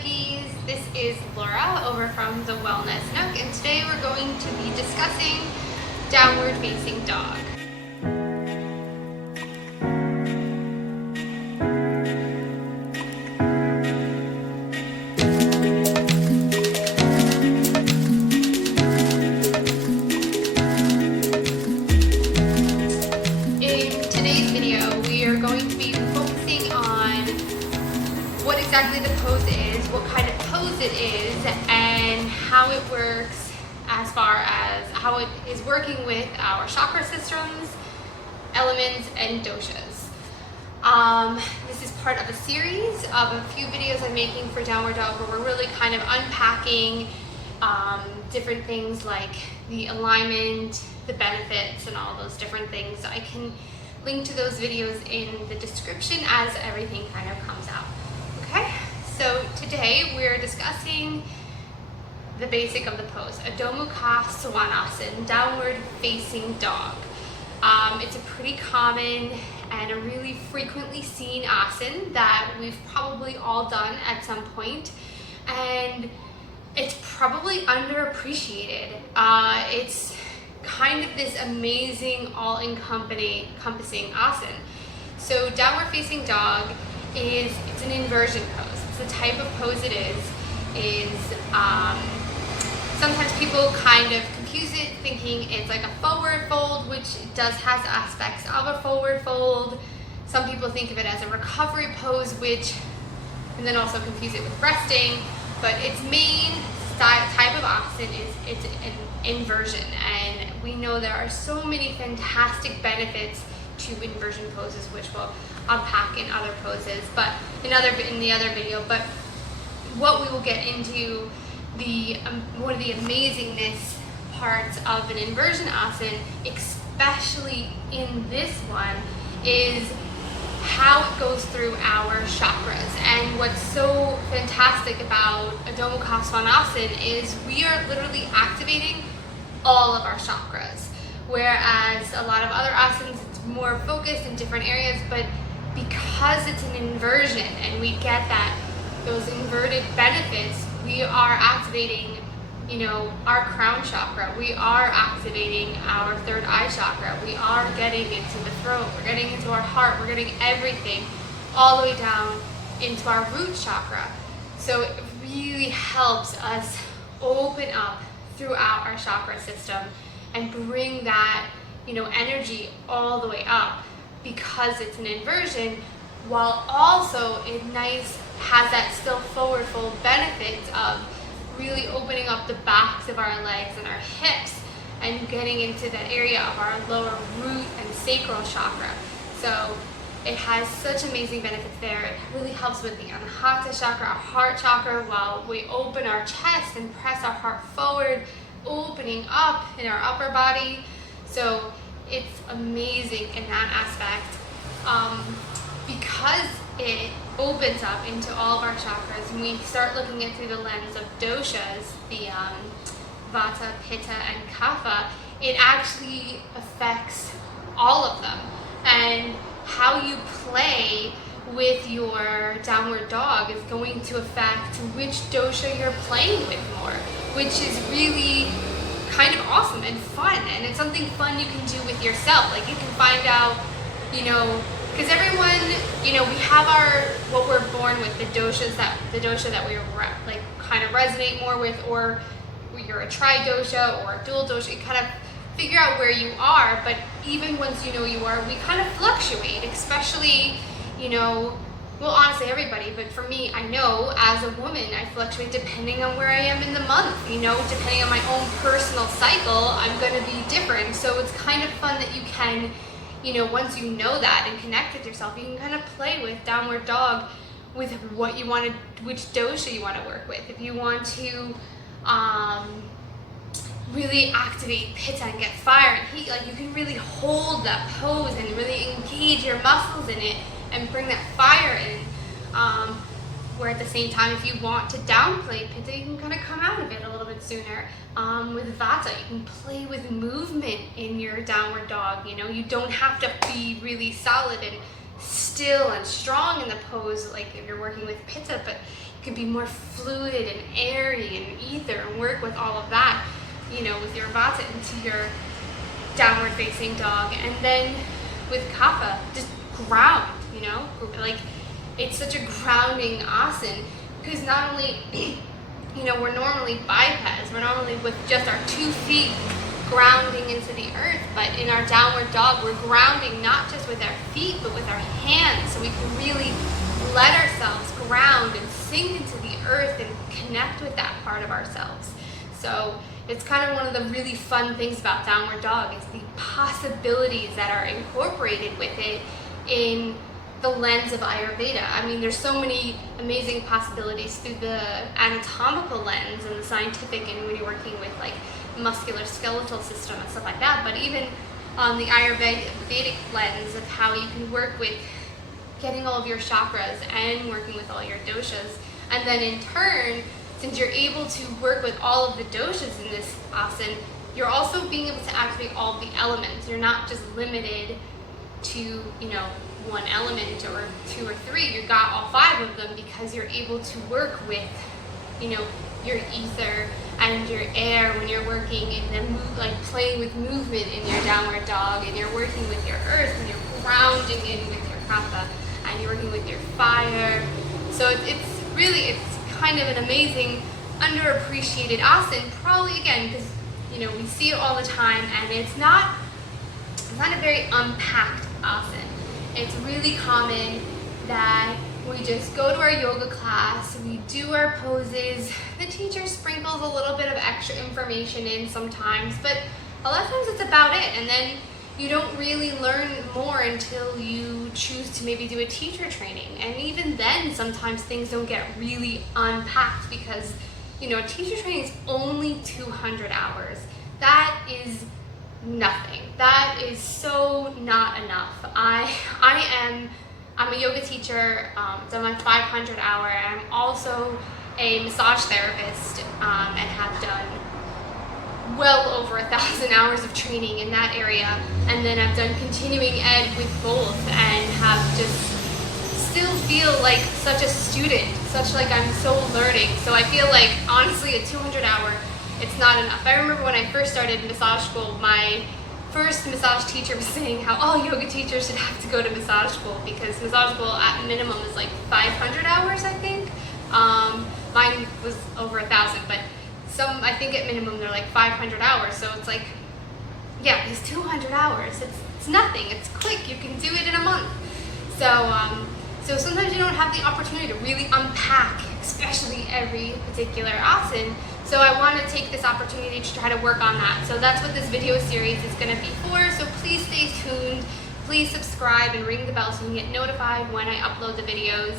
yogis, this is Laura over from the Wellness Nook, and today we're going to be discussing downward facing dog. In today's video, we are going to be focusing on what exactly the pose is, what kind of pose it is, and how it works as far as how it is working with our chakra systems, elements, and doshas. This is part of a series of a few videos I'm making for Downward Dog where we're really kind of unpacking different things like the alignment, the benefits, and all those different things. So I can link to those videos in the description as everything kind of comes out. Okay, so today we're discussing the basic of the pose, Adho Mukha Svanasana, downward facing dog. It's a pretty common and a really frequently seen asana that we've probably all done at some point, and it's probably underappreciated. It's kind of this amazing all-encompassing asana. So downward facing dog it's an inversion pose. It's the type of pose it is sometimes people kind of confuse it thinking it's like a forward fold, which does has aspects of a forward fold. Some people think of it as a recovery pose, and then also confuse it with resting, but its main type of asana is it's an inversion, and we know there are so many fantastic benefits to inversion poses, which we'll unpack in other poses, but in the other video. But what we will get into, one of the amazingness parts of an inversion asana, especially in this one, is how it goes through our chakras. And what's so fantastic about Adho Mukha Svanasana is we are literally activating all of our chakras, whereas a lot of other asanas it's more focused in different areas. But because it's an inversion and we get those inverted benefits, we are activating, our crown chakra, we are activating our third eye chakra, we are getting into the throat, we're getting into our heart, we're getting everything all the way down into our root chakra. So it really helps us open up throughout our chakra system and bring that, energy all the way up, because it's an inversion, while also it has that still forward fold benefit of really opening up the backs of our legs and our hips and getting into that area of our lower root and sacral chakra. So it has such amazing benefits there. It really helps with the anahata chakra, our heart chakra, while we open our chest and press our heart forward, opening up in our upper body. So it's amazing in that aspect. Because it opens up into all of our chakras, and we start looking at through the lens of doshas, the vata, pitta, and kapha, it actually affects all of them. And how you play with your downward dog is going to affect which dosha you're playing with more, which is really kind of awesome and fun. And it's something fun you can do with yourself. Like, you can find out, because everyone, we have what we're born with, the dosha that we like kind of resonate more with, or you're a tri-dosha or a dual dosha. You kind of figure out where you are, but even once you know you are, we kind of fluctuate, especially, well, honestly, everybody, but for me, I know as a woman, I fluctuate depending on where I am in the month, depending on my own personal cycle, I'm going to be different. So it's kind of fun that you can, once you know that and connect with yourself, you can kind of play with downward dog with what you want to, which dosha you want to work with. If you want to really activate pitta and get fire and heat, like, you can really hold that pose and really engage your muscles in it and bring that fire in. Where at the same time, if you want to downplay pitta, you can kind of come out of it a little bit sooner. With vata, you can play with movement in your downward dog. You don't have to be really solid and still and strong in the pose like if you're working with pitta, but You can be more fluid and airy and ether and work with all of that, you know, with your vata into your downward facing dog. And then with kapha, just ground, you know, like it's such a grounding asana, because not only, you know, we're normally bipeds, we're normally with just our 2 feet grounding into the earth, but in our downward dog, we're grounding not just with our feet, but with our hands, so we can really let ourselves ground and sink into the earth and connect with that part of ourselves. So it's kind of one of the really fun things about downward dog is the possibilities that are incorporated with it in the lens of Ayurveda. I mean, there's so many amazing possibilities through the anatomical lens and the scientific, and when you're working with like muscular skeletal system and stuff like that, but even on the Ayurvedic lens of how you can work with getting all of your chakras and working with all your doshas. And then in turn, since you're able to work with all of the doshas in this asana, you're also being able to activate all of the elements. You're not just limited to, you know, one element or 2 or 3. You got all 5 of them because you're able to work with, you know, your ether and your air when you're working in the like playing with movement in your downward dog, and you're working with your earth and you're grounding in with your kapha, and you're working with your fire. So it's really kind of an amazing underappreciated asana, probably again because, you know, we see it all the time, and it's not a very unpacked asana. It's really common that we just go to our yoga class, we do our poses, the teacher sprinkles a little bit of extra information in sometimes, but a lot of times it's about it, and then you don't really learn more until you choose to maybe do a teacher training. And even then, sometimes things don't get really unpacked because, you know, a teacher training is only 200 hours. That is nothing. That is so not enough. I'm a yoga teacher, done my 500 hour. I'm also a massage therapist, and have done well over 1,000 hours of training in that area. And then I've done continuing ed with both, and have just still feel like such a student, such like I'm so learning. So I feel like honestly a 200 hour, it's not enough. I remember when I first started massage school, my first massage teacher was saying how all yoga teachers should have to go to massage school, because massage school at minimum is like 500 hours, I think. Mine was over 1,000, but I think at minimum they're like 500 hours. So it's like, yeah, these 200 hours, it's nothing. It's quick. You can do it in a month. So sometimes you don't have the opportunity to really unpack, especially every particular asana. So I want to take this opportunity to try to work on that. So that's what this video series is going to be for. So please stay tuned. Please subscribe and ring the bell so you can get notified when I upload the videos.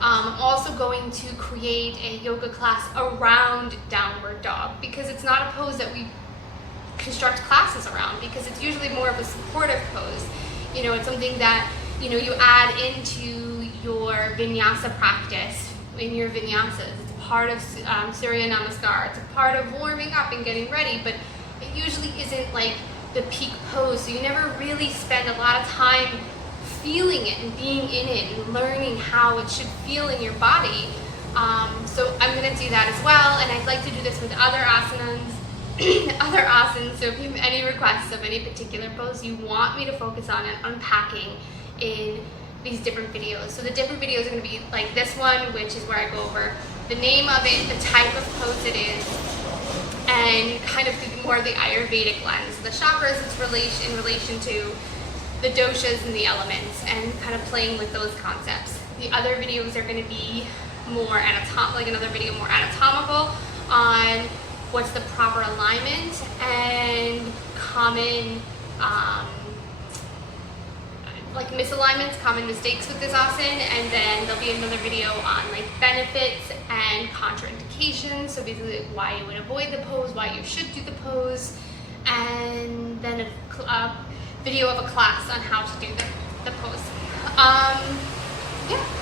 I'm also going to create a yoga class around downward dog, because it's not a pose that we construct classes around, because it's usually more of a supportive pose. You know, it's something that, you know, you add into your vinyasa practice, in your vinyasas. It's part of Surya Namaskar. It's a part of warming up and getting ready, but it usually isn't like the peak pose. So you never really spend a lot of time feeling it and being in it and learning how it should feel in your body. So I'm going to do that as well, and I'd like to do this with other asanas. So if you have any requests of any particular pose you want me to focus on and unpacking in these different videos. So the different videos are going to be like this one, which is where I go over the name of it, the type of pose it is, and kind of through more of the Ayurvedic lens. The chakras, it's in relation to the doshas and the elements, and kind of playing with those concepts. The other videos are going to be more another video more anatomical on what's the proper alignment and common like misalignments, common mistakes with this asana, and then there'll be another video on like benefits and contraindications, so basically why you would avoid the pose, why you should do the pose, and then a video of a class on how to do the pose. Yeah.